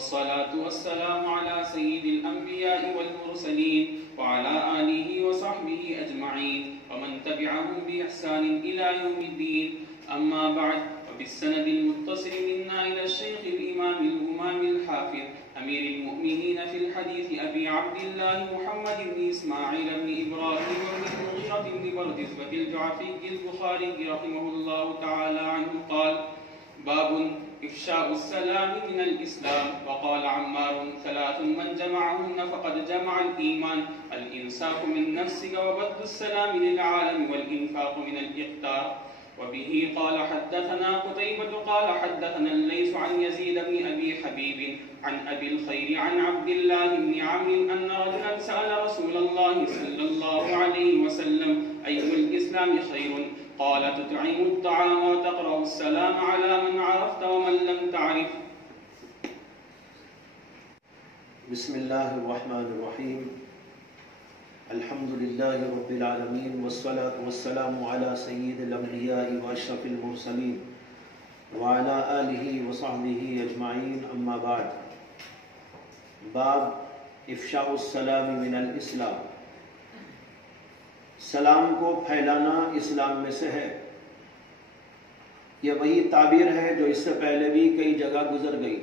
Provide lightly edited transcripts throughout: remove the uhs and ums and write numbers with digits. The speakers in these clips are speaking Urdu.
والصلاة والسلام على سيد الأنبياء والمرسلين وعلى آله وصحبه أجمعين ومن تبعهم بإحسان إلى يوم الدين. أما بعد، وبالسند المتصل منا إلى الشيخ الإمام الحافظ أمير المؤمنين في الحديث أبي عبد الله محمد بن إسماعيل بن إبراهيم بن المغيرة بن بردزبة الجعفي البخاري رحمه الله تعالى عنه قال: باب إفشاء السلام من الإسلام. وقال عمار: ثلاث من جمعهن فقد جمع الإيمان: الإمساك من نفسك وبث السلام للعالم والإنفاق من الإقتار. وبه قال حدثنا قتيبة قال حدثنا الليث عن يزيد بن أبي حبيب عن أبي الخير عن عبد الله بن عمرو أن رجلا سأل رسول الله صلى الله عليه وسلم: أي الإسلام خير؟ قال: تطعم الطعام وتقرأ السلام على من عرفت ومن لم تعرف. بسم اللہ الرحمن الرحیم. الحمد للہ رب العالمین والصلاة والسلام علی سید الانبیاء واشرف المرسلین وعلی آلہ وصحبہ اجمعین. اما بعد. باب افشاء السلام من الاسلام. سلام کو پھیلانا اسلام میں سے ہے. یہ وہی تعبیر ہے جو اس سے پہلے بھی کئی جگہ گزر گئی.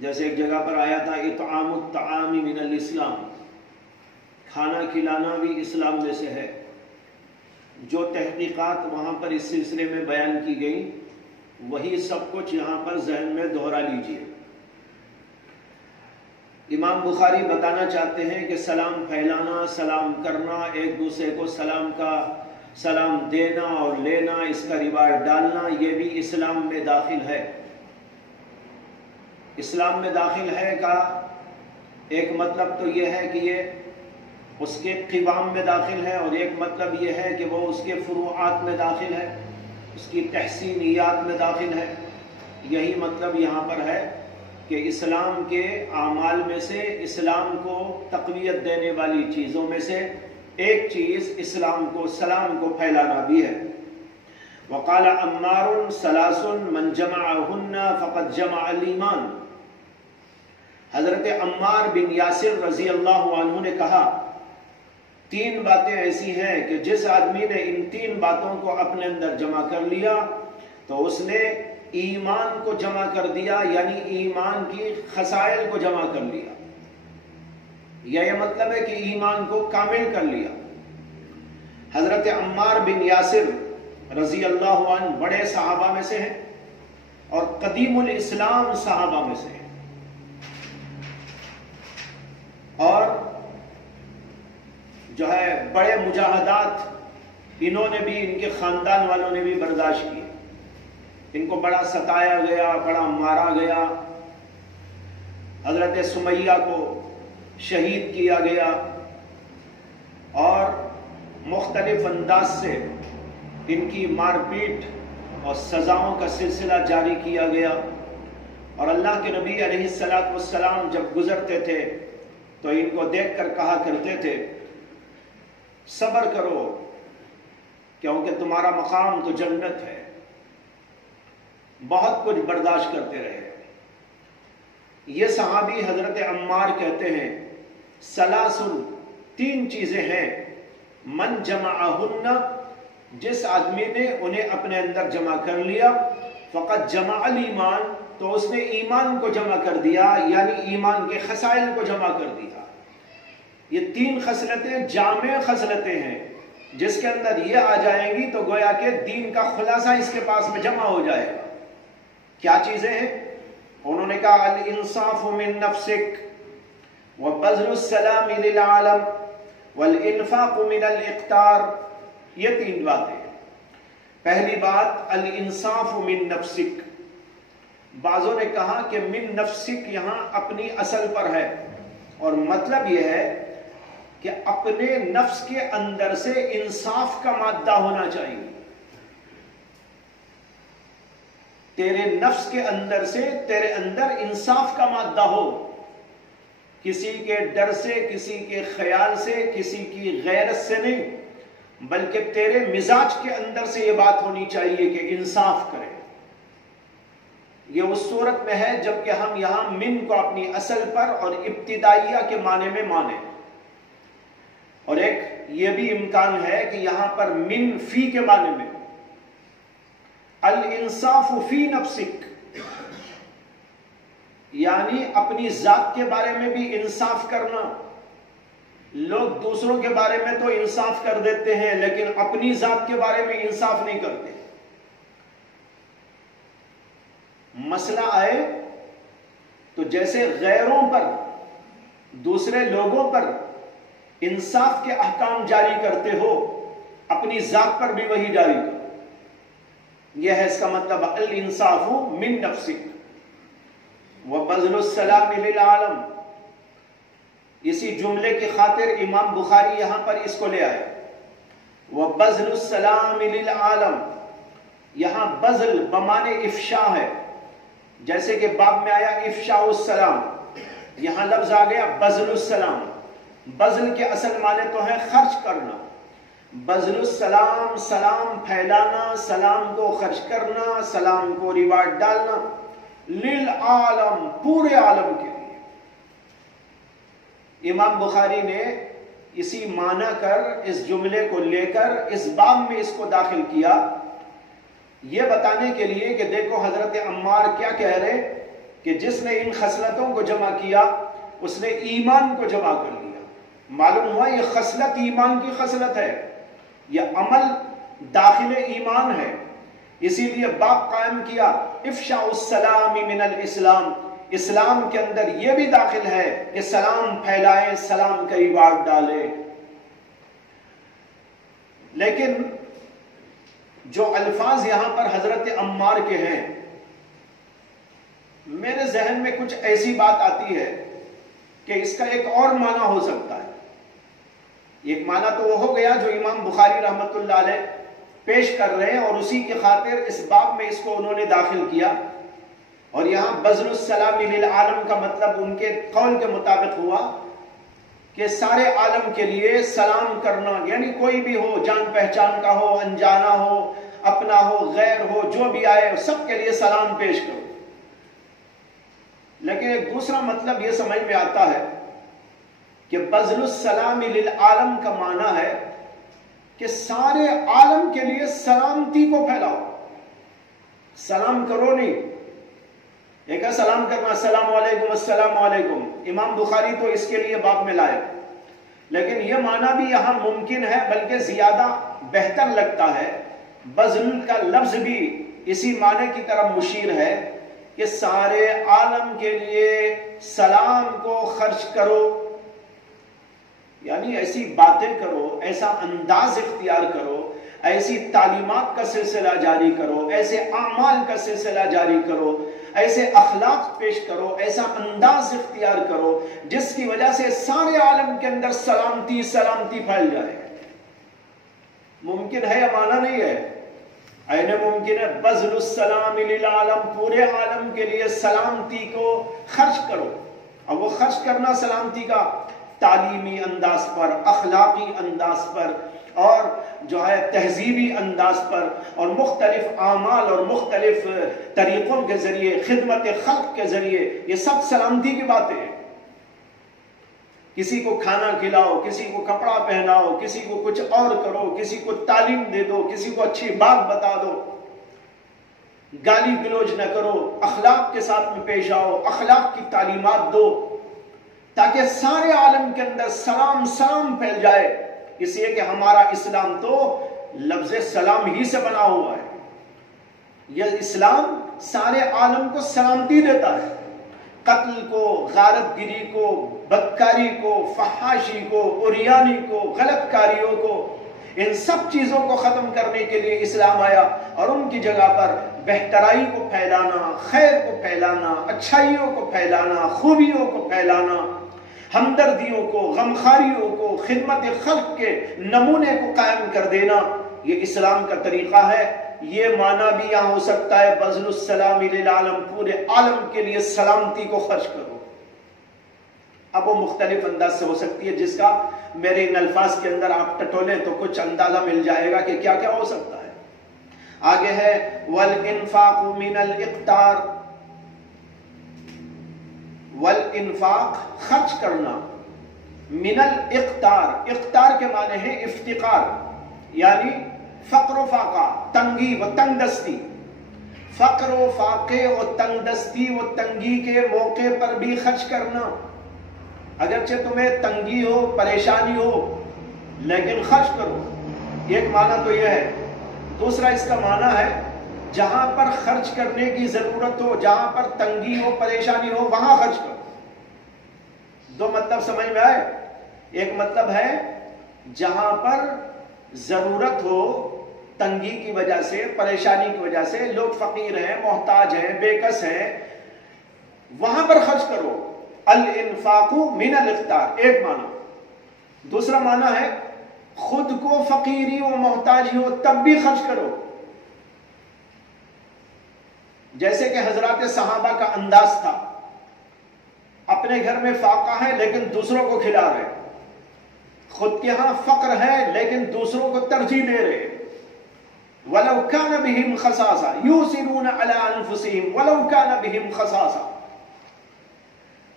جیسے ایک جگہ پر آیا تھا اطعام الطعام من الاسلام، کھانا کھلانا بھی اسلام میں سے ہے. جو تحقیقات وہاں پر اس سلسلے میں بیان کی گئی وہی سب کچھ یہاں پر ذہن میں دہرا لیجئے. امام بخاری بتانا چاہتے ہیں کہ سلام پھیلانا، سلام کرنا، ایک دوسرے کو سلام دینا اور لینا، اس کا رواج ڈالنا، یہ بھی اسلام میں داخل ہے. اسلام میں داخل ہے کا ایک مطلب تو یہ ہے کہ یہ اس کے قوام میں داخل ہے، اور ایک مطلب یہ ہے کہ وہ اس کے فروعات میں داخل ہے، اس کی تحسینیات میں داخل ہے. یہی مطلب یہاں پر ہے کہ اسلام کے اعمال میں سے، اسلام کو تقویت دینے والی چیزوں میں سے ایک چیز اسلام کو، سلام کو پھیلانا بھی ہے. وقال عمار: ثلاث من جمعهن فقد جمع الایمان. حضرت عمار بن یاسر رضی اللہ عنہ نے کہا، تین باتیں ایسی ہیں کہ جس آدمی نے ان تین باتوں کو اپنے اندر جمع کر لیا تو اس نے ایمان کو جمع کر دیا، یعنی ایمان کی خصائل کو جمع کر لیا. یہ مطلب ہے کہ ایمان کو کامل کر لیا. حضرت عمار بن یاسر رضی اللہ عنہ بڑے صحابہ میں سے ہیں اور قدیم الاسلام صحابہ میں سے ہیں، اور جو ہے بڑے مجاہدات انہوں نے بھی، ان کے خاندان والوں نے بھی برداشت کی. ان کو بڑا ستایا گیا، بڑا مارا گیا. حضرت سمیہ کو شہید کیا گیا اور مختلف انداز سے ان کی مار پیٹ اور سزاؤں کا سلسلہ جاری کیا گیا. اور اللہ کے نبی علیہ السلام جب گزرتے تھے تو ان کو دیکھ کر کہا کرتے تھے: صبر کرو کیونکہ تمہارا مقام تو جنت ہے. بہت کچھ برداشت کرتے رہے. یہ صحابی حضرت عمار کہتے ہیں سلاسل، تین چیزیں ہیں، من جمعہن، جس آدمی نے انہیں اپنے اندر جمع کر لیا، فقط جمع الایمان، تو اس نے ایمان کو جمع کر دیا، یعنی ایمان کے خصائل کو جمع کر دیا. یہ تین خصلتیں جامع خصلتیں ہیں، جس کے اندر یہ آ جائیں گی تو گویا کہ دین کا خلاصہ اس کے پاس میں جمع ہو جائے گا. کیا چیزیں ہیں؟ انہوں نے کہا: الانصاف من نفسک وبذل السلام للعالم والانفاق من الاقتار. یہ تین باتیں. پہلی بات الانصاف من نفسک. بعضوں نے کہا کہ من نفسک یہاں اپنی اصل پر ہے، اور مطلب یہ ہے کہ اپنے نفس کے اندر سے انصاف کا مادہ ہونا چاہیے. تیرے نفس کے اندر سے، تیرے اندر انصاف کا مادہ ہو. کسی کے ڈر سے، کسی کے خیال سے، کسی کی غیرت سے نہیں، بلکہ تیرے مزاج کے اندر سے یہ بات ہونی چاہیے کہ انصاف کرے. یہ اس صورت میں ہے جبکہ ہم یہاں من کو اپنی اصل پر اور ابتدائیہ کے معنی میں مانیں، اور ایک یہ بھی امکان ہے کہ یہاں پر من فی کے معنی میں، الانصاف فی نفسک، یعنی اپنی ذات کے بارے میں بھی انصاف کرنا۔ لوگ دوسروں کے بارے میں تو انصاف کر دیتے ہیں لیکن اپنی ذات کے بارے میں انصاف نہیں کرتے۔ مسئلہ آئے تو جیسے غیروں پر، دوسرے لوگوں پر انصاف کے احکام جاری کرتے ہو، اپنی ذات پر بھی وہی جاری کرو۔ یہ ہے اس کا مطلب الانصاف من نفسک وبذل السلام للعالم۔ اسی جملے کی خاطر امام بخاری یہاں پر اس کو لے آئے، وبذل السلام للعالم۔ یہاں بذل بمانے افشا ہے، جیسے کہ باب میں آیا افشاء السلام، یہاں لفظ آ گیا بذل السلام۔ بذل کے اصل معنی تو ہے خرچ کرنا، بذل السلام سلام پھیلانا، سلام کو خرچ کرنا، سلام کو ریوارڈ ڈالنا، للعالم پورے عالم کے لیے۔ امام بخاری نے اسی معنی کر اس جملے کو لے کر اس باب میں اس کو داخل کیا، یہ بتانے کے لیے کہ دیکھو حضرت عمار کیا کہہ رہے کہ جس نے ان خصلتوں کو جمع کیا اس نے ایمان کو جمع کر لیا۔ معلوم ہوا یہ خصلت ایمان کی خصلت ہے، یہ عمل داخل ایمان ہے، اسی لیے باب قائم کیا افشاء السلام من الاسلام۔ اسلام کے اندر یہ بھی داخل ہے کہ سلام پھیلائیں، سلام کا ریوارڈ ڈالیں۔ لیکن جو الفاظ یہاں پر حضرت عمار کے ہیں، میرے ذہن میں کچھ ایسی بات آتی ہے کہ اس کا ایک اور معنی ہو سکتا ہے۔ ایک معنی تو وہ ہو گیا جو امام بخاری رحمت اللہ علیہ پیش کر رہے ہیں، اور اسی کی خاطر اس باب میں اس کو انہوں نے داخل کیا، اور یہاں بذل السلام للعالم کا مطلب ان کے قول کے مطابق ہوا کہ سارے عالم کے لیے سلام کرنا، یعنی کوئی بھی ہو، جان پہچان کا ہو، انجانا ہو، اپنا ہو، غیر ہو، جو بھی آئے سب کے لیے سلام پیش کرو۔ لیکن ایک دوسرا مطلب یہ سمجھ میں آتا ہے کہ بذل السلام للعالم کا معنی ہے کہ سارے عالم کے لیے سلامتی کو پھیلاؤ، سلام کرو نہیں۔ ایک ہے سلام کرنا، السلام علیکم السلام علیکم، امام بخاری تو اس کے لیے باب میں لائے، لیکن یہ معنی بھی یہاں ممکن ہے، بلکہ زیادہ بہتر لگتا ہے۔ بذل کا لفظ بھی اسی معنی کی طرف مشیر ہے کہ سارے عالم کے لیے سلام کو خرچ کرو، یعنی ایسی باتیں کرو، ایسا انداز اختیار کرو، ایسی تعلیمات کا سلسلہ جاری کرو، ایسے اعمال کا سلسلہ جاری کرو، ایسے اخلاق پیش کرو، ایسا انداز اختیار کرو جس کی وجہ سے سارے عالم کے اندر سلامتی سلامتی پھیل جائے۔ ممکن ہے یا معنی نہیں ہے؟ عین ممکن ہے۔ بذل السلام للعالم، پورے عالم کے لیے سلامتی کو خرچ کرو۔ اب وہ خرچ کرنا سلامتی کا تعلیمی انداز پر، اخلاقی انداز پر، اور جو ہے تہذیبی انداز پر، اور مختلف اعمال اور مختلف طریقوں کے ذریعے، خدمت خلق کے ذریعے، یہ سب سلامتی کی باتیں ہیں۔ کسی کو کھانا کھلاؤ، کسی کو کپڑا پہناؤ، کسی کو کچھ اور کرو، کسی کو تعلیم دے دو، کسی کو اچھی بات بتا دو، گالی گلوچ نہ کرو، اخلاق کے ساتھ میں پیش آؤ، اخلاق کی تعلیمات دو، تاکہ سارے عالم کے اندر سلام سلام پھیل جائے۔ اس لیے کہ ہمارا اسلام تو لفظ سلام ہی سے بنا ہوا ہے۔ یہ اسلام سارے عالم کو سلامتی دیتا ہے، قتل کو، غارت گری کو، بدکاری کو، فحاشی کو، عریانی کو، غلط کاریوں کو، ان سب چیزوں کو ختم کرنے کے لیے اسلام آیا، اور ان کی جگہ پر بہترائی کو پھیلانا، خیر کو پھیلانا، اچھائیوں کو پھیلانا، خوبیوں کو پھیلانا، ہمدردیوں کو، غمخاریوں کو، خدمت خلق کے نمونے کو قائم کر دینا، یہ اسلام کا طریقہ ہے۔ یہ معنی بھی یہاں ہو سکتا ہے بذل السلام للعالم، پورے عالم کے لیے سلامتی کو خرچ کرو۔ اب وہ مختلف انداز سے ہو سکتی ہے، جس کا میرے ان الفاظ کے اندر آپ ٹٹولیں تو کچھ اندازہ مل جائے گا کہ کیا کیا ہو سکتا ہے۔ آگے ہے وَالْإِنفَاقُ مِنَ الْإِقْتَارِ، والانفاق خرچ کرنا، من الاقتار، اقتار کے معنی ہے افتقار، یعنی فقر و فاقہ، تنگی و تنگ دستی. فقر و فاقے و تنگ دستی و تنگی کے موقع پر بھی خرچ کرنا. اگرچہ تمہیں تنگی ہو، پریشانی ہو، لیکن خرچ کرو. ایک معنی تو یہ ہے. دوسرا اس کا معنی ہے جہاں پر خرچ کرنے کی ضرورت ہو، جہاں پر تنگی ہو، پریشانی ہو، وہاں خرچ کرو. دو مطلب سمجھ میں آئے. ایک مطلب ہے جہاں پر ضرورت ہو، تنگی کی وجہ سے، پریشانی کی وجہ سے، لوگ فقیر ہیں، محتاج ہیں، بے کس ہیں، وہاں پر خرچ کرو. الانفاق من الاقتار ایک معنی. دوسرا معنی ہے خود کو فقیری و محتاجی ہو تب بھی خرچ کرو. جیسے کہ حضرات صحابہ کا انداز تھا، اپنے گھر میں فاقہ ہے لیکن دوسروں کو کھلا رہے، خود کے ہاں فقر ہے لیکن دوسروں کو ترجیح دے رہے. وَلَوْ كَانَ بِهِمْ خَصَاصَةٌ يُؤْثِرُونَ عَلَىٰ أَنفُسِهِمْ وَلَوْ كَانَ بِهِمْ خَصَاصَةٌ.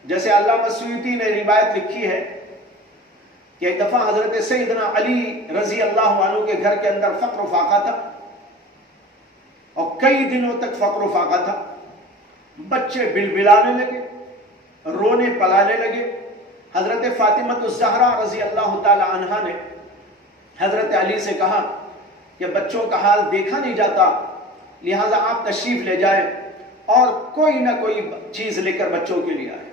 جیسے علامہ سیوطی نے روایت لکھی ہے کہ ایک دفعہ حضرت سیدنا علی رضی اللہ عنہ کے گھر کے اندر فقر و فاقہ تھا، اور کئی دنوں تک فقر و فاقہ تھا. بچے بلبلانے لگے، رونے پلانے لگے. حضرت فاطمہ الزہرا رضی اللہ تعالی عنہا نے حضرت علی سے کہا کہ بچوں کا حال دیکھا نہیں جاتا، لہذا آپ تشریف لے جائیں اور کوئی نہ کوئی چیز لے کر بچوں کے لیے آئے.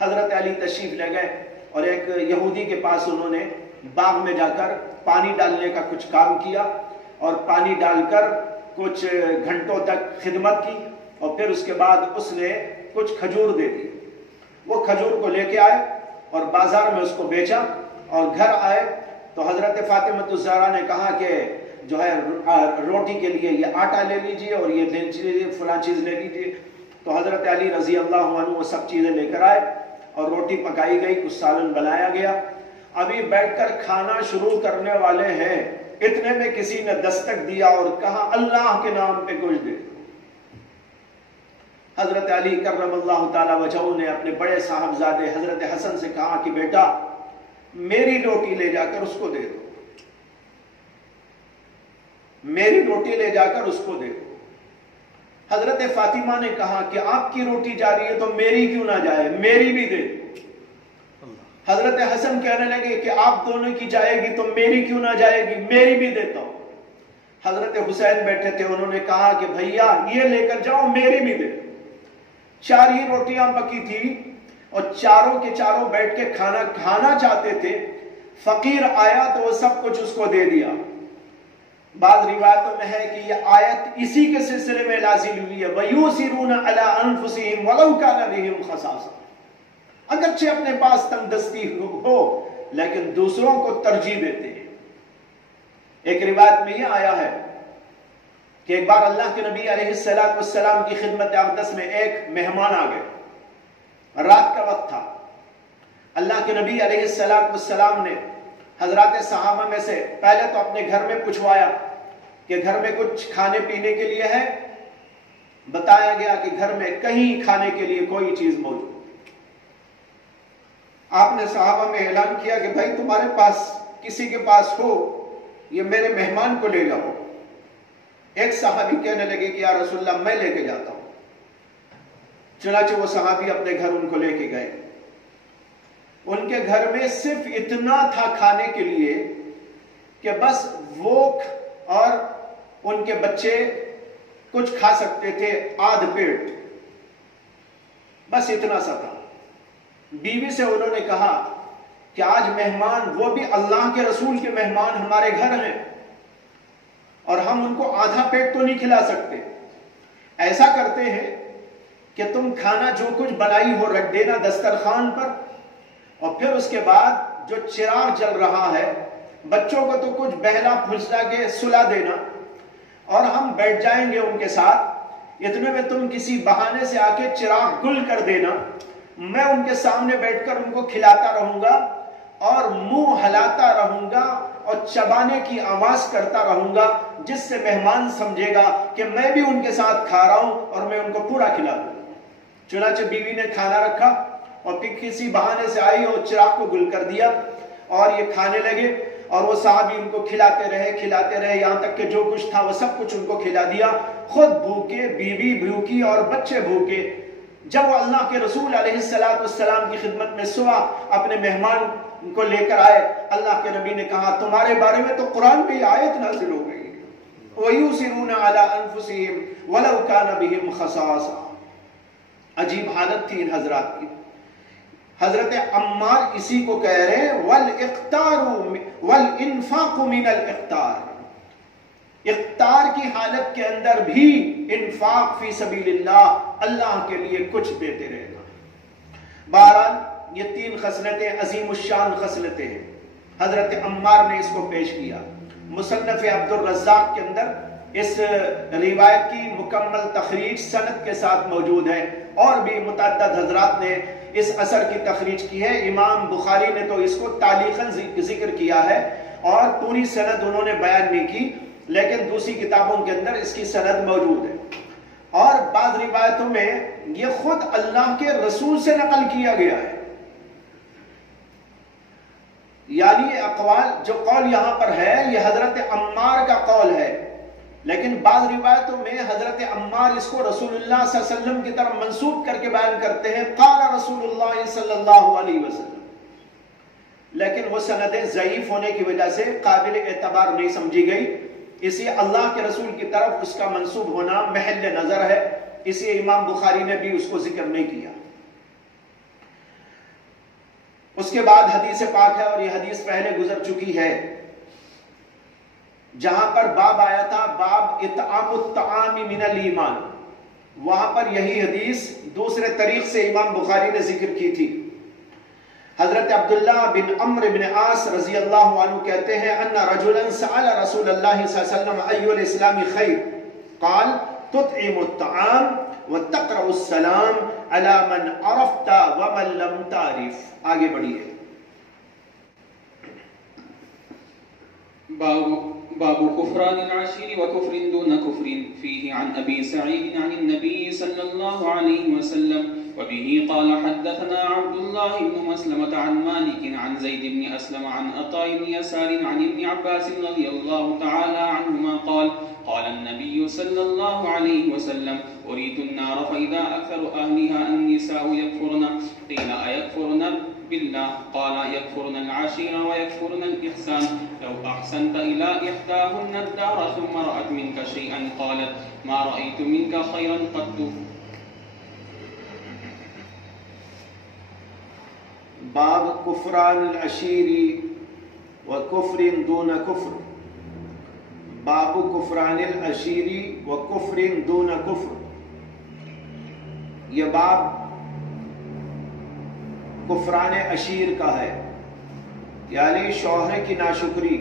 حضرت علی تشریف لے گئے اور ایک یہودی کے پاس انہوں نے باغ میں جا کر پانی ڈالنے کا کچھ کام کیا، اور پانی ڈال کر کچھ گھنٹوں تک خدمت کی، اور پھر اس کے بعد اس نے کچھ کھجور دے دی. وہ کھجور کو لے کے آئے اور بازار میں اس کو بیچا، اور گھر آئے تو حضرت فاطمہ الزہرا نے کہا کہ جو ہے روٹی کے لیے یہ آٹا لے لیجئے اور یہ فلاں چیز لے لیجئے. تو حضرت علی رضی اللہ عنہ وہ سب چیزیں لے کر آئے اور روٹی پکائی گئی، کچھ سالن بنایا گیا. ابھی بیٹھ کر کھانا شروع کرنے والے ہیں، اتنے میں کسی نے دستک دیا اور کہا اللہ کے نام پہ کچھ دے. حضرت علی کرم اللہ تعالی وجہہ نے اپنے بڑے صاحبزادے حضرت حسن سے کہا کہ بیٹا میری روٹی لے جا کر اس کو دے دو، میری روٹی لے جا کر اس کو دے دو. حضرت فاطمہ نے کہا کہ آپ کی روٹی جا رہی ہے تو میری کیوں نہ جائے، میری بھی دے دو. حضرت حسن کہنے لگے کہ آپ دونوں کی جائے گی تو میری کیوں نہ جائے گی، میری بھی دیتا ہوں. حضرت حسین بیٹھے تھے، انہوں نے کہا کہ بھیا یہ لے کر جاؤ، میری بھی دے. 4 ہی روٹیاں پکی تھی اور چاروں کے چاروں بیٹھ کے کھانا کھانا چاہتے تھے. فقیر آیا تو وہ سب کچھ اس کو دے دیا. بعض روایتوں میں ہے کہ یہ آیت اسی کے سلسلے میں نازل ہوئی ہے، وَيُؤْثِرُونَ عَلَىٰ أَنفُسِهِمْ وَلَوْ كَانَ بِهِمْ خَصَاصَةٌ. اگرچہ اپنے پاس تنگ دستی ہو لیکن دوسروں کو ترجیح دیتے ہیں. ایک روایت میں یہ آیا ہے کہ ایک بار اللہ کے نبی علیہ السلام کی خدمت اقدس میں ایک مہمان آ گئے. رات کا وقت تھا. اللہ کے نبی علیہ السلام نے حضرات صحابہ میں سے پہلے تو اپنے گھر میں پوچھوایا کہ گھر میں کچھ کھانے پینے کے لیے ہے. بتایا گیا کہ گھر میں کہیں کھانے کے لیے کوئی چیز موجود. آپ نے صحابہ میں اعلان کیا کہ بھائی تمہارے پاس کسی کے پاس ہو یہ میرے مہمان کو لے جاؤ. ایک صحابی کہنے لگے کہ یا رسول اللہ میں لے کے جاتا ہوں. چنانچہ وہ صحابی اپنے گھر ان کو لے کے گئے. ان کے گھر میں صرف اتنا تھا کھانے کے لیے کہ بس وہ اور ان کے بچے کچھ کھا سکتے تھے، آدھ پیٹ، بس اتنا سا تھا. بیوی سے انہوں نے کہا کہ آج مہمان، وہ بھی اللہ کے رسول کے مہمان ہمارے گھر ہیں اور ہم ان کو آدھا پیٹ تو نہیں کھلا سکتے. ایسا کرتے ہیں کہ تم کھانا جو کچھ بنائی ہو رکھ دینا دسترخوان پر، اور پھر اس کے بعد جو چراغ جل رہا ہے بچوں کو تو کچھ بہلا پھسلا کے سلا دینا اور ہم بیٹھ جائیں گے ان کے ساتھ. اتنے میں تم کسی بہانے سے آ کے چراغ گل کر دینا، میں ان کے سامنے بیٹھ کر ان کو کھلاتا رہوں گا اور منہ ہلاتا رہوں گا اور چبانے کی آواز کرتا رہوں گا، جس سے مہمان سمجھے گا کہ میں بھی ان کے ساتھ کھا رہا ہوں اور میں ان کو پورا کھلا دوں. چنانچہ بیوی نے کھانا رکھا اور پھر کسی بہانے سے آئی اور چراغ کو گل کر دیا اور یہ کھانے لگے، اور وہ صحابی ان کو کھلاتے رہے یہاں تک کہ جو کچھ تھا وہ سب کچھ ان کو کھلا دیا، خود بھوکے، بیوی بھوکی اور بچے بھوکے۔ جب وہ اللہ کے رسول علیہ السلام کی خدمت میں سوا اپنے مہمان کو لے کر آئے، اللہ کے نبی نے کہا تمہارے بارے میں تو قرآن میں یہ آیت نازل ہو گئی، وَيُؤْثِرُونَ عَلَىٰ أَنفُسِهِمْ وَلَوْ كَانَ بِهِمْ خَصَاصَةٌ۔ عجیب حالت تھی ان حضرات کی۔ حضرت عمار اسی کو کہہ رہے ہیں وَالْإِنفَاقُ مِنَ الْإِقْتَارِ، اقتار کی حالت کے اندر بھی انفاق فی سبیل اللہ کے لیے کچھ دیتے رہنا۔ بہرحال یہ 3 خصلتیں عظیم الشان خصلتیں ہیں، حضرت عمار نے اس کو پیش کیا۔ مصنف عبد الرزاق کے اندر اس روایت کی مکمل تخریج سند کے ساتھ موجود ہے، اور بھی متعدد حضرات نے اس اثر کی تخریج کی ہے۔ امام بخاری نے تو اس کو تعلیقاً ذکر کیا ہے اور پوری سند انہوں نے بیان نہیں کی، لیکن دوسری کتابوں کے اندر اس کی سند موجود ہے، اور بعض روایتوں میں یہ خود اللہ کے رسول سے نقل کیا گیا ہے۔ یعنی اقوال، جو قول یہاں پر ہے یہ حضرت عمار کا قول ہے، لیکن بعض روایتوں میں حضرت عمار اس کو رسول اللہ صلی اللہ علیہ وسلم کی طرف منسوب کر کے بیان کرتے ہیں، قال رسول اللہ صلی اللہ علیہ وسلم، لیکن وہ سندیں ضعیف ہونے کی وجہ سے قابل اعتبار نہیں سمجھی گئی، اسی اللہ کے رسول کی طرف اس کا منسوب ہونا محل نظر ہے، اسی امام بخاری نے بھی اس کو ذکر نہیں کیا۔ اس کے بعد حدیث پاک ہے، اور یہ حدیث پہلے گزر چکی ہے، جہاں پر باب آیا تھا باب اطعام الطعام من الایمان، وہاں پر یہی حدیث دوسرے طریق سے امام بخاری نے ذکر کی تھی۔ حضرت عبداللہ بن عمرو بن عاص رضی اللہ عنہ کہتے ہیں ان رجلا سأل رسول اللہ صلی اللہ علیہ وسلم ای الاسلام خیر قال تطعم الطعام وتقرأ السلام على من عرفت ومن لم تعرف۔ آگے بڑھیے۔ باب كفران العشير وكفر دون كفر فيه عن أبي سعيد عن النبي صلى الله عليه وسلم وبه قال حدثنا عبد الله بن مسلمة عن مالك عن زيد بن أسلم عن عطاء بن يسار عن ابن عباس رضي الله تعالى عنهما قال قال النبي صلى الله عليه وسلم أريد النار فإذا أكثر أهلها النساء يكفرن قيل أيكفرن بالله قال يكفرن العشير ويكفرن الإحسان لو أحسنت إلى إحداهن الدار ثم رأت منك شيئا قالت ما رأيت منك خيرا قط۔ باب کفران العشیر وکفر دون کفر، باب کفران العشیر وکفر دون کفر، یہ باب کفران عشیر کا ہے، یعنی شوہر کی ناشکری،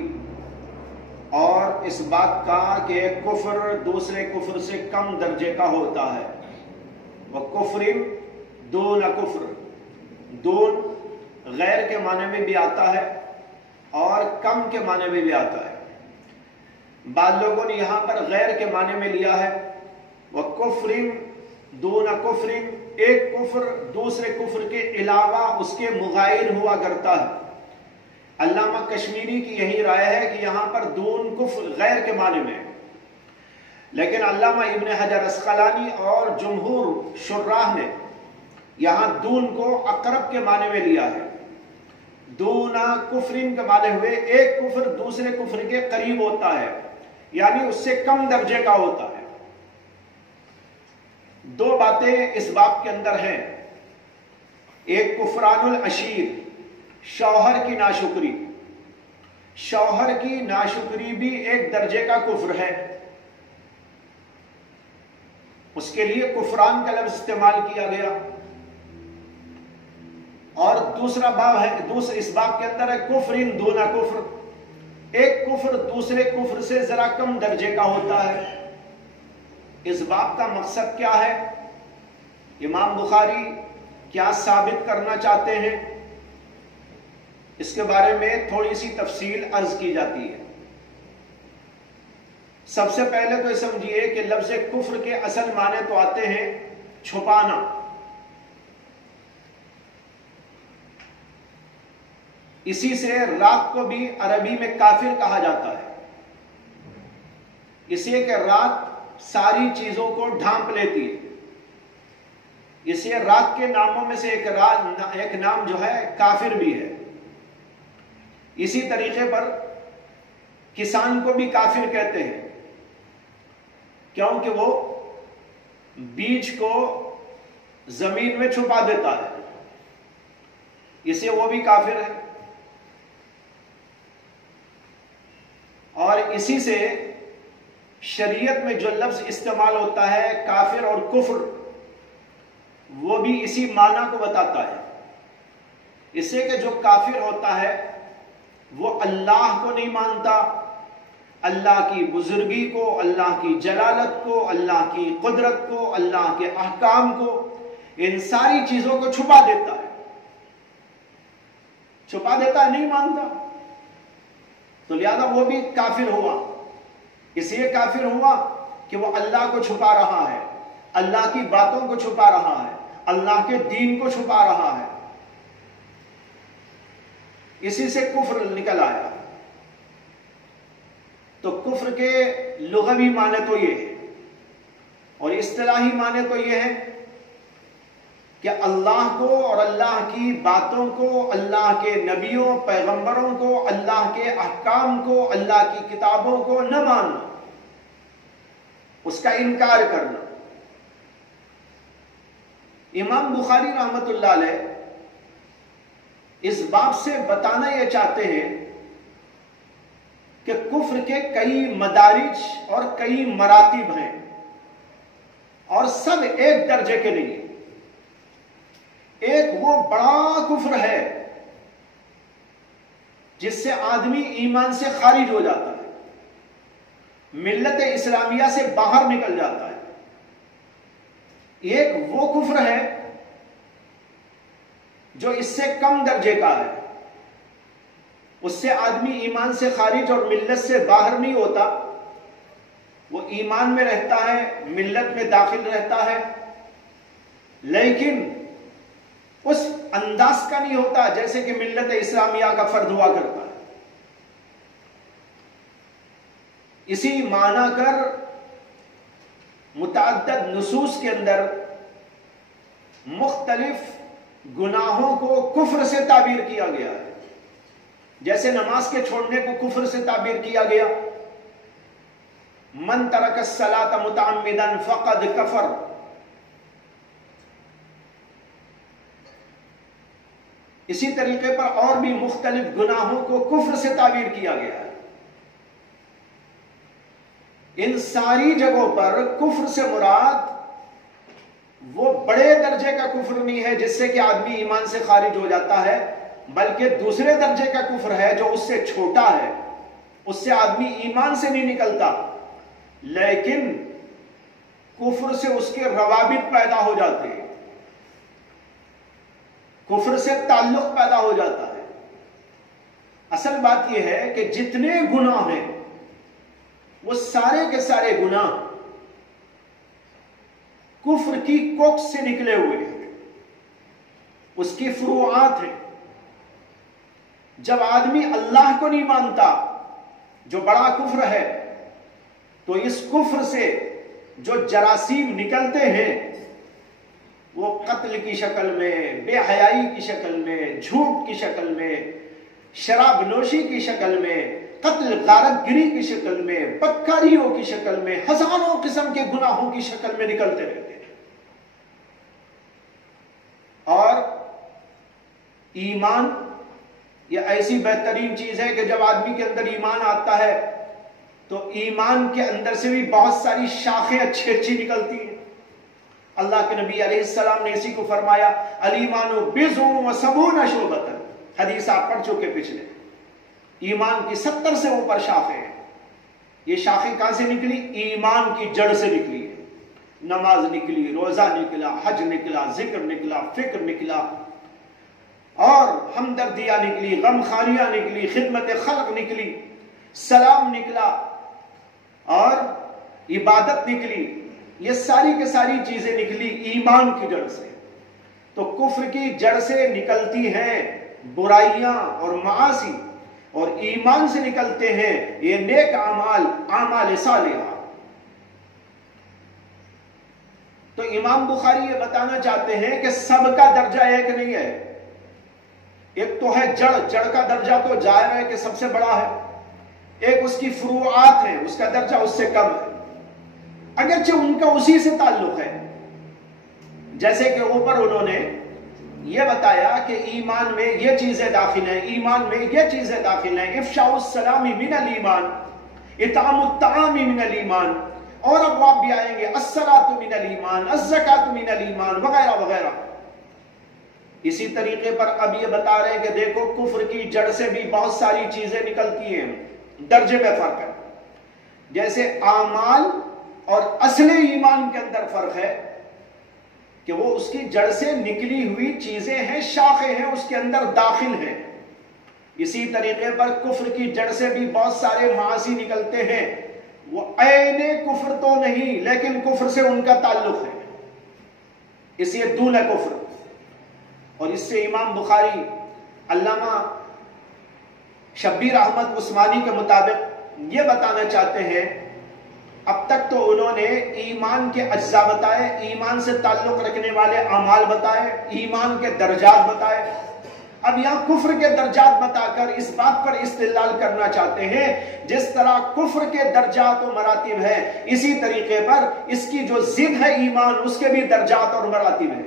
اور اس بات کا کہ ایک کفر دوسرے کفر سے کم درجے کا ہوتا ہے۔ وکفر دون کفر، دون غیر کے معنی میں بھی آتا ہے اور کم کے معنی میں بھی آتا ہے۔ بعض لوگوں نے یہاں پر غیر کے معنی میں لیا ہے، وَكُفْرٍ دون کفر، ایک کفر دوسرے کفر کے علاوہ اس کے مغائر ہوا کرتا ہے۔ علامہ کشمیری کی یہی رائے ہے کہ یہاں پر دون کفر غیر کے معنی میں، لیکن علامہ ابن حجر اسقلانی اور جمہور شراح نے یہاں دون کو اقرب کے معنی میں لیا ہے۔ دونا کفرین کے معنی ہوئے ایک کفر دوسرے کفر کے قریب ہوتا ہے، یعنی اس سے کم درجے کا ہوتا ہے۔ دو باتیں اس باب کے اندر ہیں، ایک کفران العشیر، شوہر کی ناشکری، شوہر کی ناشکری بھی ایک درجے کا کفر ہے، اس کے لیے کفران کا لفظ استعمال کیا گیا۔ اور دوسرا باب ہے، اس باب کے اندر ہے کفر دون کفر، ایک کفر دوسرے کفر سے ذرا کم درجے کا ہوتا ہے۔ اس باب کا مقصد کیا ہے؟ امام بخاری کیا ثابت کرنا چاہتے ہیں؟ اس کے بارے میں تھوڑی سی تفصیل عرض کی جاتی ہے۔ سب سے پہلے تو یہ سمجھیے کہ لفظ کفر کے اصل معنی تو آتے ہیں چھپانا، اسی سے رات کو بھی عربی میں کافر کہا جاتا ہے، اس لیے کہ رات ساری چیزوں کو ڈھانپ لیتی ہے، اس لیے رات کے ناموں میں سے ایک نام جو ہے کافر بھی ہے۔ اسی طریقے پر کسان کو بھی کافر کہتے ہیں، کیونکہ وہ بیج کو زمین میں چھپا دیتا ہے، اسے وہ بھی کافر ہے۔ اور اسی سے شریعت میں جو لفظ استعمال ہوتا ہے کافر اور کفر، وہ بھی اسی معنی کو بتاتا ہے، اس سے کہ جو کافر ہوتا ہے وہ اللہ کو نہیں مانتا، اللہ کی بزرگی کو، اللہ کی جلالت کو، اللہ کی قدرت کو، اللہ کے احکام کو، ان ساری چیزوں کو چھپا دیتا ہے، نہیں مانتا، تو لہذا وہ بھی کافر ہوا۔ اس لیے کافر ہوا کہ وہ اللہ کو چھپا رہا ہے، اللہ کی باتوں کو چھپا رہا ہے، اللہ کے دین کو چھپا رہا ہے، اسی سے کفر نکل آیا۔ تو کفر کے لغوی معنی تو یہ ہے، اور اصطلاحی معنی تو یہ ہے کہ اللہ کو اور اللہ کی باتوں کو، اللہ کے نبیوں پیغمبروں کو، اللہ کے احکام کو، اللہ کی کتابوں کو نہ ماننا، اس کا انکار کرنا۔ امام بخاری رحمت اللہ علیہ اس باب سے بتانا یہ چاہتے ہیں کہ کفر کے کئی مدارج اور کئی مراتب ہیں، اور سب ایک درجے کے نہیں۔ ایک وہ بڑا کفر ہے جس سے آدمی ایمان سے خارج ہو جاتا ہے، ملت اسلامیہ سے باہر نکل جاتا ہے۔ ایک وہ کفر ہے جو اس سے کم درجے کا ہے، اس سے آدمی ایمان سے خارج اور ملت سے باہر نہیں ہوتا، وہ ایمان میں رہتا ہے، ملت میں داخل رہتا ہے، لیکن اس انداز کا نہیں ہوتا جیسے کہ ملت اسلامیہ کا فرد ہوا کرتا ہے۔ اسی معنی کر متعدد نصوص کے اندر مختلف گناہوں کو کفر سے تعبیر کیا گیا ہے، جیسے نماز کے چھوڑنے کو کفر سے تعبیر کیا گیا، من ترک الصلاۃ متعمدا فقد کفر۔ اسی طریقے پر اور بھی مختلف گناہوں کو کفر سے تعبیر کیا گیا ہے۔ ان ساری جگہوں پر کفر سے مراد وہ بڑے درجے کا کفر نہیں ہے جس سے کہ آدمی ایمان سے خارج ہو جاتا ہے، بلکہ دوسرے درجے کا کفر ہے جو اس سے چھوٹا ہے، اس سے آدمی ایمان سے نہیں نکلتا، لیکن کفر سے اس کے روابط پیدا ہو جاتے ہیں، کفر سے تعلق پیدا ہو جاتا ہے۔ اصل بات یہ ہے کہ جتنے گناہ ہیں وہ سارے کے سارے گناہ کفر کی کوکھ سے نکلے ہوئے ہیں، اس کی فروعات ہیں۔ جب آدمی اللہ کو نہیں مانتا جو بڑا کفر ہے، تو اس کفر سے جو جراثیم نکلتے ہیں وہ قتل کی شکل میں، بے حیائی کی شکل میں، جھوٹ کی شکل میں، شراب نوشی کی شکل میں، قتل غارت گری کی شکل میں، بدکاریوں کی شکل میں، ہزاروں قسم کے گناہوں کی شکل میں نکلتے رہتے ہیں۔ اور ایمان یہ ایسی بہترین چیز ہے کہ جب آدمی کے اندر ایمان آتا ہے تو ایمان کے اندر سے بھی بہت ساری شاخیں اچھی اچھی نکلتی ہیں۔ اللہ کے نبی علیہ السلام نے اسی کو فرمایا، الایمان بضع و سبعون شعبۃ، حدیث آپ پڑھ چکے پچھلے۔ ایمان کی 70 سے اوپر شاخیں ہیں۔ یہ شاخیں کہاں سے نکلی؟ ایمان کی جڑ سے نکلی ہے۔ نماز نکلی، روزہ نکلا، حج نکلا، ذکر نکلا، فکر نکلا، اور ہمدردیاں نکلی، غمخاریاں نکلی، خدمت خلق نکلی، سلام نکلا، اور عبادت نکلی۔ یہ ساری کے ساری چیزیں نکلی ایمان کی جڑ سے۔ تو کفر کی جڑ سے نکلتی ہیں برائیاں اور معاصی اور ایمان سے نکلتے ہیں یہ نیک اعمال، اعمال صالحہ۔ تو امام بخاری یہ بتانا چاہتے ہیں کہ سب کا درجہ ایک نہیں ہے۔ ایک تو ہے جڑ کا درجہ تو ظاہر ہے کہ سب سے بڑا ہے، ایک اس کی فروعات ہیں، اس کا درجہ اس سے کم ہے، اگرچہ ان کا اسی سے تعلق ہے۔ جیسے کہ اوپر انہوں نے یہ بتایا کہ ایمان میں یہ چیزیں داخل ہیں، ایمان میں یہ چیزیں داخل ہیں، افشاء السلام من الایمان، اطعام الطعام من الایمان، اور ابواب بھی آئیں گے، الصلاۃ من الایمان، الزکاۃ من الایمان، وغیرہ وغیرہ۔ اسی طریقے پر اب یہ بتا رہے ہیں کہ دیکھو کفر کی جڑ سے بھی بہت ساری چیزیں نکلتی ہیں، درجے میں فرق ہے۔ جیسے اعمال اور اصل ایمان کے اندر فرق ہے کہ وہ اس کی جڑ سے نکلی ہوئی چیزیں ہیں، شاخیں ہیں، اس کے اندر داخل ہیں۔ اسی طریقے پر کفر کی جڑ سے بھی بہت سارے معاصی نکلتے ہیں، وہ عین کفر تو نہیں لیکن کفر سے ان کا تعلق ہے، اس لیے دون کفر۔ اور اس سے امام بخاری علامہ شبیر احمد عثمانی کے مطابق یہ بتانا چاہتے ہیں، اب تک تو انہوں نے ایمان کے اجزاء بتائے، ایمان سے تعلق رکھنے والے اعمال بتائے، ایمان کے درجات بتائے، اب یہاں کفر کے درجات بتا کر اس بات پر استدلال کرنا چاہتے ہیں جس طرح کفر کے درجات و مراتب ہیں، اسی طریقے پر اس کی جو ضد ہے ایمان، اس کے بھی درجات اور مراتب ہیں۔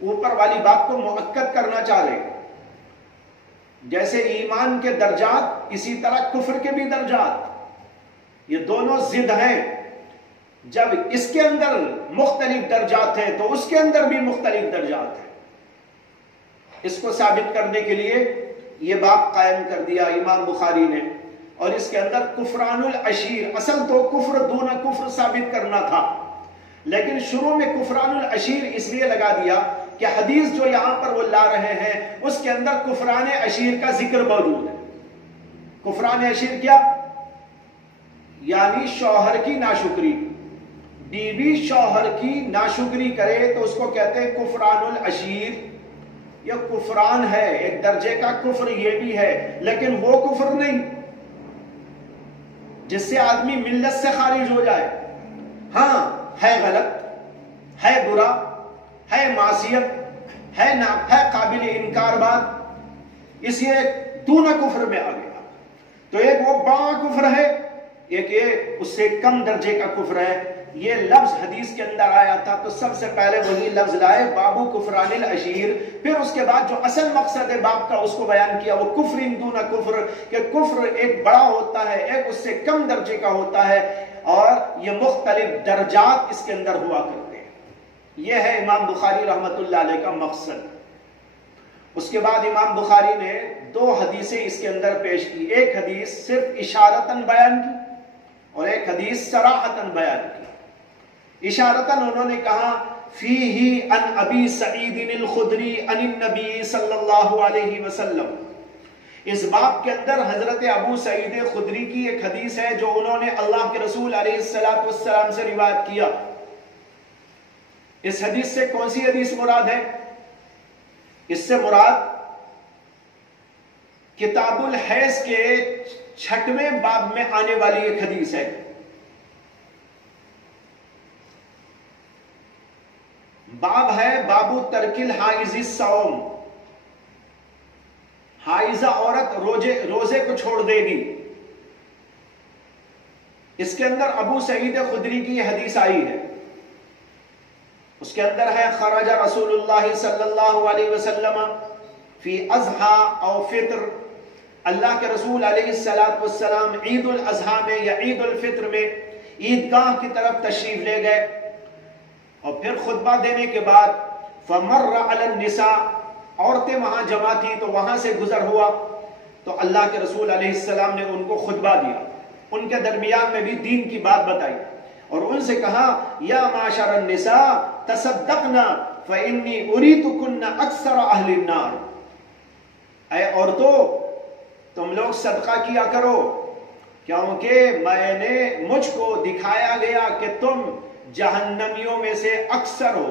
اوپر والی بات کو مؤکد کرنا چاہ رہے ہیں، جیسے ایمان کے درجات اسی طرح کفر کے بھی درجات، یہ دونوں ضد ہیں۔ جب اس کے اندر مختلف درجات ہیں تو اس کے اندر بھی مختلف درجات ہیں۔ اس کو ثابت کرنے کے لیے یہ باب قائم کر دیا امام بخاری نے، اور اس کے اندر کفران العشیر، اصل تو کفر دون کفر ثابت کرنا تھا، لیکن شروع میں کفران العشیر اس لیے لگا دیا کہ حدیث جو یہاں پر وہ لا رہے ہیں اس کے اندر کفران عشیر کا ذکر موجود ہے۔ کفران عشیر کیا؟ یعنی شوہر کی ناشکری، بیوی شوہر کی ناشکری کرے تو اس کو کہتے ہیں کفران العشیر۔ یہ کفران ہے، ایک درجے کا کفر یہ بھی ہے، لیکن وہ کفر نہیں جس سے آدمی ملت سے خارج ہو جائے۔ ہاں ہے غلط، ہے برا، ہے معصیت، ہے قابل انکار بات، اس لیے دون کفر میں آ گیا۔ تو ایک وہ بڑا کفر ہے، ایک یہ اس سے کم درجے کا کفر ہے۔ یہ لفظ حدیث کے اندر آیا تھا تو سب سے پہلے وہی لفظ لائے، بابو کفران العشیر، پھر اس کے بعد جو اصل مقصد ہے باب کا اس کو بیان کیا، وہ کفر دون کفر، کہ کفر ایک بڑا ہوتا ہے، ایک اس سے کم درجے کا ہوتا ہے، اور یہ مختلف درجات اس کے اندر ہوا کرتے ہیں۔ یہ ہے امام بخاری رحمت اللہ علیہ کا مقصد۔ اس کے بعد امام بخاری نے دو حدیثیں اس کے اندر پیش کی، ایک حدیث صرف اشارتاً بیان کی اور ایک حدیث صراحتاً بیان کی۔ اشارتاً انہوں نے کہا فیہ ان ابی سعید الخدری عن النبی صلی اللہ علیہ وسلم، اس باب کے اندر حضرت ابو سعید خدری کی ایک حدیث ہے جو انہوں نے اللہ کے رسول علیہ السلام سے روایت کیا۔ اس حدیث سے کون سی حدیث مراد ہے؟ اس سے مراد کتاب الحیض کے 6ویں باب میں آنے والی ایک حدیث ہے۔ باب ہے بابو ترک الحائض الصوم، حائضہ عورت روزے کو چھوڑ دے گی۔ اس کے اندر ابو سعید خدری کی یہ حدیث آئی ہے، اس کے اندر ہے خرج رسول اللہ صلی اللہ علیہ وسلم فی اضحیٰ او فطر، اللہ کے رسول علیہ السلام عید الاضحیٰ میں یا عید الفطر میں عیدگاہ کی طرف تشریف لے گئے، اور پھر خطبہ دینے کے بعد فمر علی النساء، عورتیں وہاں جمع تھی تو وہاں سے گزر ہوا، تو اللہ کے رسول علیہ السلام نے ان کو خطبہ دیا، ان کے درمیان میں بھی دین کی بات بتائی، اور ان سے کہا یا معاشر النساء تصدقنا فإنی اریتکن اکثر اہل النار، اے عورتوں تم لوگ صدقہ کیا کرو کیونکہ مجھ کو دکھایا گیا کہ تم جہنمیوں میں سے اکثر ہو۔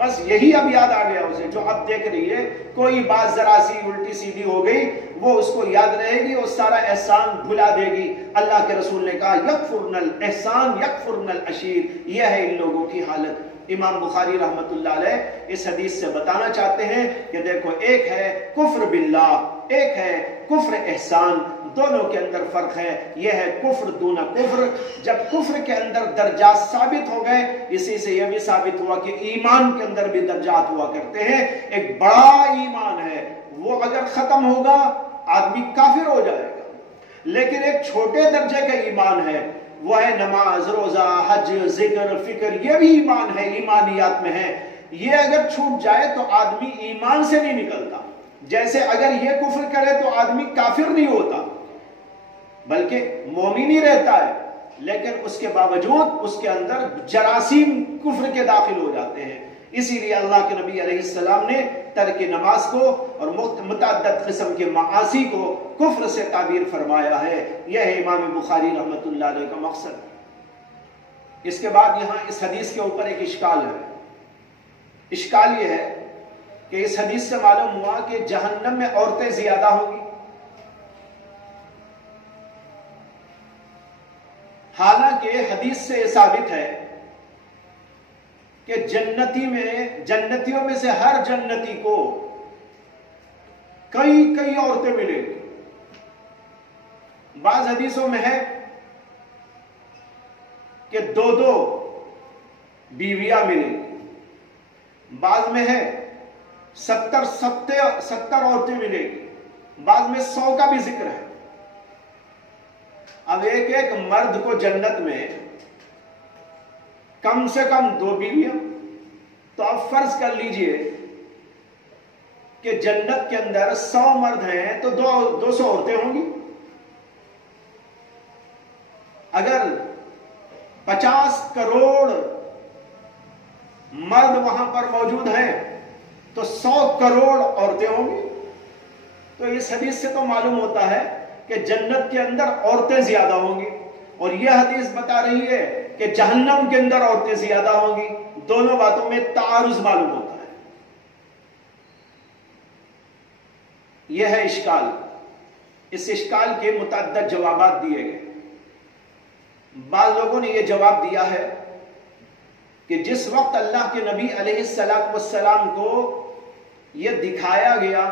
بس یہی اب یاد آ گیا اسے، جو اب دیکھ رہی ہے کوئی بات ذرا سی الٹی سیدھی ہو گئی وہ اس کو یاد رہے گی اور سارا احسان بھلا دے گی۔ اللہ کے رسول نے کہا یکفرن الاحسان یکفرن العشیر، یہ ہے ان لوگوں کی حالت۔ امام بخاری رحمت اللہ علیہ اس حدیث سے بتانا چاہتے ہیں کہ دیکھو ایک ہے کفر باللہ، ایک ہے کفر احسان، دونوں کے اندر فرق ہے۔ یہ ہے کفر دون کفر۔ جب کفر کے اندر درجات ثابت ہو گئے، اسی سے یہ بھی ثابت ہوا کہ ایمان کے اندر بھی درجات ہوا کرتے ہیں۔ ایک بڑا ایمان ہے، وہ اگر ختم ہوگا آدمی کافر ہو جائے گا، لیکن ایک چھوٹے درجے کا ایمان ہے، وہ ہے نماز، روزہ، حج، ذکر، فکر، یہ بھی ایمان ہے، ایمانیات میں ہے۔ یہ اگر چھوٹ جائے تو آدمی ایمان سے نہیں نکلتا۔ جیسے اگر یہ کفر کرے تو آدمی کافر نہیں ہوتا بلکہ مومن ہی رہتا ہے، لیکن اس کے باوجود اس کے اندر جراثیم کفر کے داخل ہو جاتے ہیں۔ اسی لیے اللہ کے نبی علیہ السلام نے ترک نماز کو اور متعدد قسم کے معاصی کو کفر سے تعبیر فرمایا ہے۔ یہ ہے امام بخاری رحمت اللہ علیہ کا مقصد۔ اس کے بعد یہاں اس حدیث کے اوپر ایک اشکال ہے۔ اشکال یہ ہے کہ اس حدیث سے معلوم ہوا کہ جہنم میں عورتیں زیادہ ہوں گی، حالانکہ حدیث سے یہ ثابت ہے کہ جنتیوں میں سے ہر جنتی کو کئی عورتیں ملیں گی۔ بعض حدیثوں میں ہے کہ دو بیویاں ملیں گی، بعض میں ہے 70 عورتیں ملیں گی، بعض میں 100 کا بھی ذکر ہے۔ اب ایک مرد کو جنت میں کم سے کم 2 بیویاں، تو آپ فرض کر لیجئے کہ جنت کے اندر 100 مرد ہیں تو 200 عورتیں ہوں گی۔ اگر 50 کروڑ مرد وہاں پر موجود ہیں تو 100 کروڑ عورتیں ہوں گی۔ تو اس حدیث سے تو معلوم ہوتا ہے کہ جنت کے اندر عورتیں زیادہ ہوں گی، اور یہ حدیث بتا رہی ہے کہ جہنم کے اندر عورتیں زیادہ ہوں گی۔ دونوں باتوں میں تعارض معلوم ہوتا ہے۔ یہ ہے اشکال۔ اس اشکال کے متعدد جوابات دیے گئے۔ بعض لوگوں نے یہ جواب دیا ہے کہ جس وقت اللہ کے نبی علیہ السلام کو یہ دکھایا گیا،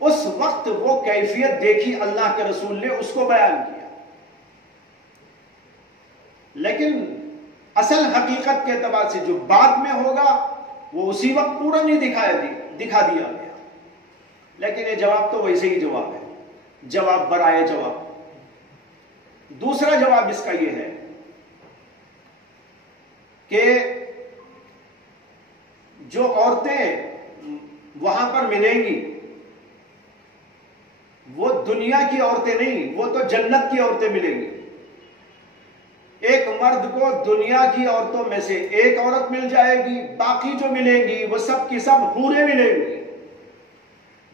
اس وقت وہ کیفیت دیکھی اللہ کے رسول نے، اس کو بیان کیا، لیکن اصل حقیقت کے اعتبار سے جو بعد میں ہوگا وہ اسی وقت پورا نہیں دکھا دیا گیا۔ لیکن یہ جواب تو ویسے ہی جواب ہے، جواب برائے جواب۔ دوسرا جواب اس کا یہ ہے کہ جو عورتیں وہاں پر ملیں گی وہ دنیا کی عورتیں نہیں، وہ تو جنت کی عورتیں ملیں گی۔ ایک مرد کو دنیا کی عورتوں میں سے ایک عورت مل جائے گی، باقی جو ملیں گی وہ سب کی سب حوریں ملیں گی۔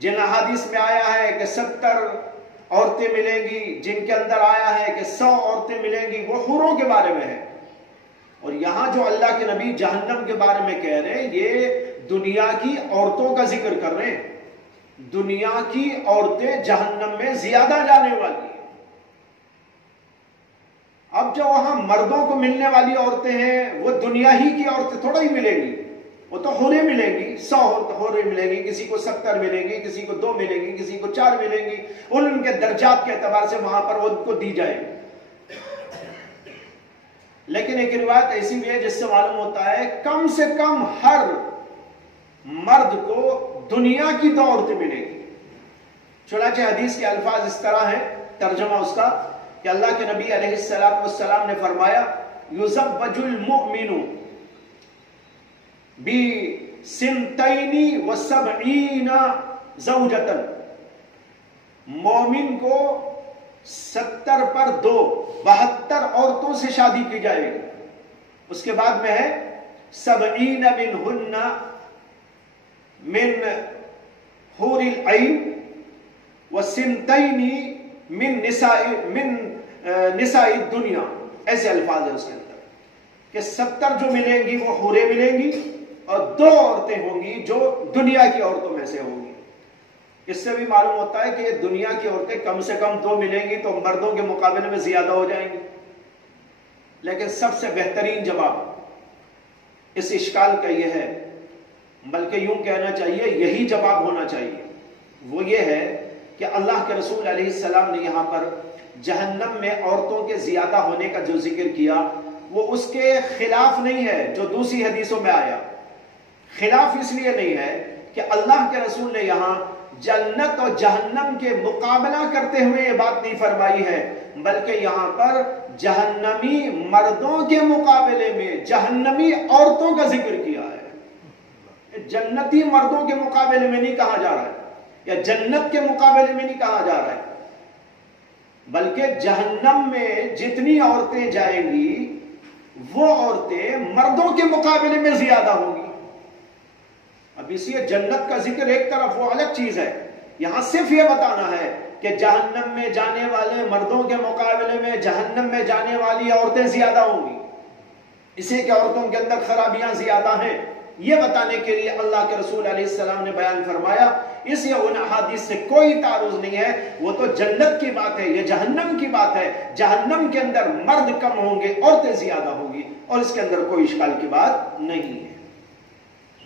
جن احادیث میں آیا ہے کہ 70 عورتیں ملیں گی، جن کے اندر آیا ہے کہ 100 عورتیں ملیں گی، وہ حوروں کے بارے میں ہے۔ اور یہاں جو اللہ کے نبی جہنم کے بارے میں کہہ رہے ہیں، یہ دنیا کی عورتوں کا ذکر کر رہے ہیں۔ دنیا کی عورتیں جہنم میں زیادہ جانے والی ہیں۔ اب جو وہاں مردوں کو ملنے والی عورتیں ہیں وہ دنیا ہی کی عورتیں تھوڑا ہی ملیں گی، وہ تو حوریں ملیں گی، 100 حوریں ملیں گی، کسی کو 70 ملیں گی، کسی کو 2 ملیں گی، کسی کو 4 ملیں گی، ان کے درجات کے اعتبار سے وہاں پر ان کو دی جائے گی۔ لیکن ایک روایت ایسی بھی ہے جس سے معلوم ہوتا ہے کم سے کم ہر مرد کو دنیا کی 2 عورتیں ملیں گی۔ چنانچہ حدیث کے الفاظ اس طرح ہیں، ترجمہ اس کا کہ اللہ کے نبی علیہ السلام نے فرمایا یُزَوَّجُ الْمُؤْمِنُ بِسِنْتَيْنِ وَسَبْعِينَ زَوْجَةً، مومن کو 70 پر 2 72 عورتوں سے شادی کی جائے گی۔ اس کے بعد میں ہے 70 منہن من حور العین وسنتین من نساء الدنیا، ایسے الفاظ ہیں اس کے اندر کہ 70 جو ملیں گی وہ حوریں ملیں گی، اور 2 عورتیں ہوں گی جو دنیا کی عورتوں میں سے ہوں گی۔ اس سے بھی معلوم ہوتا ہے کہ یہ دنیا کی عورتیں کم سے کم 2 ملیں گی تو مردوں کے مقابلے میں زیادہ ہو جائیں گی۔ لیکن سب سے بہترین جواب اس اشکال کا یہ ہے، بلکہ یوں کہنا چاہیے یہی جواب ہونا چاہیے، وہ یہ ہے کہ اللہ کے رسول علیہ السلام نے یہاں پر جہنم میں عورتوں کے زیادہ ہونے کا جو ذکر کیا وہ اس کے خلاف نہیں ہے جو دوسری حدیثوں میں آیا۔ خلاف اس لیے نہیں ہے کہ اللہ کے رسول نے یہاں جنت اور جہنم کے مقابلہ کرتے ہوئے یہ بات نہیں فرمائی ہے، بلکہ یہاں پر جہنمی مردوں کے مقابلے میں جہنمی عورتوں کا ذکر کیا ہے۔ جنتی مردوں کے مقابلے میں نہیں کہا جا رہا ہے، یا جنت کے مقابلے میں نہیں کہا جا رہا ہے، بلکہ جہنم میں جتنی عورتیں جائیں گی وہ عورتیں مردوں کے مقابلے میں زیادہ ہوں گی۔ اب اس لیے جنت کا ذکر ایک طرف، وہ الگ چیز ہے، یہاں صرف یہ بتانا ہے کہ جہنم میں جانے والے مردوں کے مقابلے میں جہنم میں جانے والی عورتیں زیادہ ہوں گی، اسے کہ عورتوں کے اندر خرابیاں زیادہ ہیں، یہ بتانے کے لیے اللہ کے رسول علیہ السلام نے بیان فرمایا۔ اس لیے ان احادیث سے کوئی تعارض نہیں ہے، وہ تو جنت کی بات ہے، یہ جہنم کی بات ہے۔ جہنم کے اندر مرد کم ہوں گے، عورتیں زیادہ ہوں گی، اور اس کے اندر کوئی اشکال کی بات نہیں ہے۔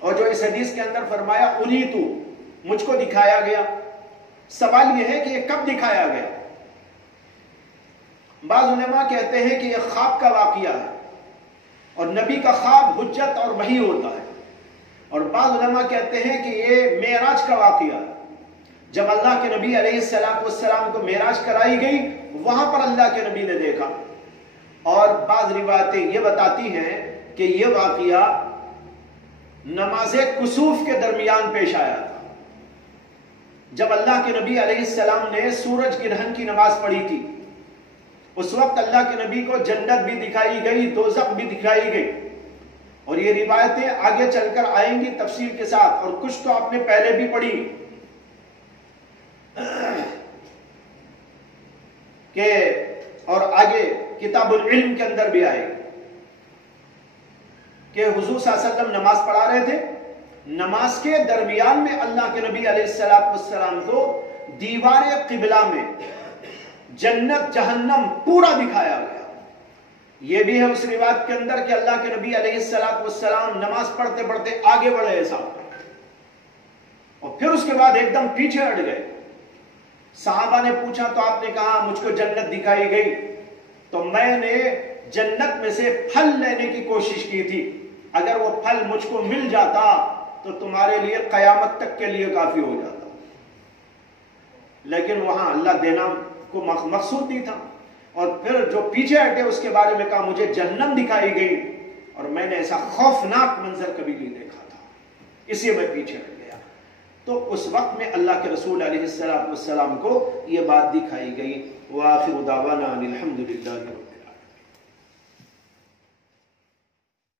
اور جو اس حدیث کے اندر فرمایا اریتو، مجھ کو دکھایا گیا، سوال یہ ہے کہ یہ کب دکھایا گیا؟ بعض علماء کہتے ہیں کہ یہ خواب کا واقعہ ہے، اور نبی کا خواب حجت اور وحی ہوتا ہے، اور بعض علماء کہتے ہیں کہ یہ معراج کا واقعہ ہے، جب اللہ کے نبی علیہ السلام کو معراج کرائی گئی وہاں پر اللہ کے نبی نے دیکھا۔ اور بعض روایتیں یہ بتاتی ہیں کہ یہ واقعہ نماز کسوف کے درمیان پیش آیا تھا، جب اللہ کے نبی علیہ السلام نے سورج گرہن کی نماز پڑھی تھی۔ اس وقت اللہ کے نبی کو جنت بھی دکھائی گئی، دوزخ بھی دکھائی گئی، اور یہ روایتیں آگے چل کر آئیں گی تفصیل کے ساتھ، اور کچھ تو آپ نے پہلے بھی پڑھی کہ اور آگے کتاب العلم کے اندر بھی آئے کہ حضور صلی اللہ علیہ وسلم نماز پڑھا رہے تھے، نماز کے درمیان میں اللہ کے نبی علیہ السلام کو دیوار قبلہ میں جنت جہنم پورا دکھایا گیا۔ یہ بھی ہے اس روایت کے اندر کہ اللہ کے نبی علیہ السلام نماز پڑھتے پڑھتے آگے بڑھے ایسا، اور پھر اس کے بعد ایک دم پیچھے ہٹ گئے۔ صحابہ نے پوچھا تو آپ نے کہا مجھ کو جنت دکھائی گئی تو میں نے جنت میں سے پھل لینے کی کوشش کی تھی، اگر وہ پھل مجھ کو مل جاتا تو تمہارے لیے قیامت تک کے لیے کافی ہو جاتا، لیکن وہاں اللہ دینا کو مقصود نہیں تھا۔ اور پھر جو پیچھے ہٹے اس کے بارے میں کہا مجھے جہنم دکھائی گئی اور میں نے ایسا خوفناک منظر کبھی نہیں دیکھا تھا، اس لیے میں پیچھے ہٹ گیا۔ تو اس وقت میں اللہ کے رسول علیہ السلام کو یہ بات دکھائی گئی۔ وآخر دعوانا الحمد للہ۔